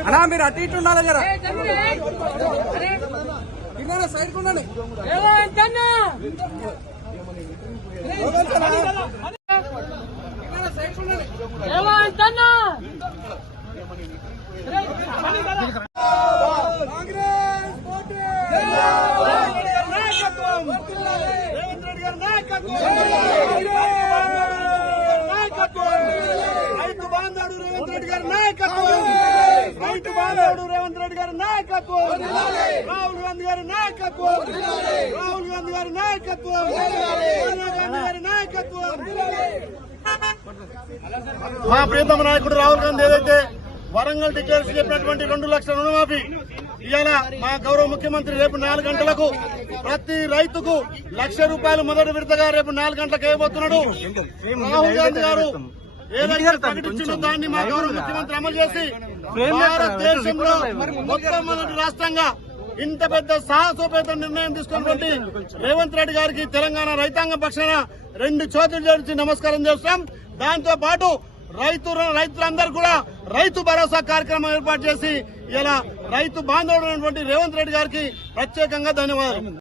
అన్నా మీరు అటు ఇటు ఉండాలి జరా. కింద సైడ్ ఉండండి. కాంగ్రెస్ పార్టీ. నాయకత్వం రేవంత్ రెడ్డి గారి నాయకత్వం నాయకత్వం రైతు రేవంత్ రెడ్డి గారి నాయకత్వం. రైతు బాంధవుడు రేవంత్ రెడ్డి గారి నాయకత్వం. రాహుల్ గాంధీ గారి నాయకత్వం. రాహుల్ గాంధీ గారి నాయకత్వం. సోనియా గాంధీ గారి నాయకత్వం. మా ప్రియతమ నాయకుడు రాహుల్ గాంధీ ఏదైతే వరంగల్ డిక్లేరేషన్ చెప్పినటువంటి రెండు లక్షల రుణమాఫీ ఇవాళ మా గౌరవ ముఖ్యమంత్రి రేపు నాలుగు గంటలకు ప్రతి రైతుకు లక్ష రూపాయలు మొదటి విడతగా రేపు నాలుగు గంటలకు వేయబోతున్నాడు రాహుల్ గాంధీ గారు ఏదైతే ప్రకటించిందో దాన్ని మా గౌరవ ముఖ్యమంత్రి అమలు చేసి భారతదేశంలో మొట్టమొదటి రాష్ట్రంగా ఇంత పెద్ద సాహసోపేత నిర్ణయం తీసుకున్నటువంటి రేవంత్ రెడ్డి గారికి తెలంగాణ రైతాంగ పక్షాన రెండు చేతులు జోడించి నమస్కారం చేస్తాం దాంతో పాటు రైతు రైతులందరూ కూడా రైతు భరోసా కార్యక్రమం ఏర్పాటు చేసి ఇలా రైతు బాంధవుడు రేవంత్ రెడ్డి గారికి ప్రత్యేకంగా ధన్యవాదాలు.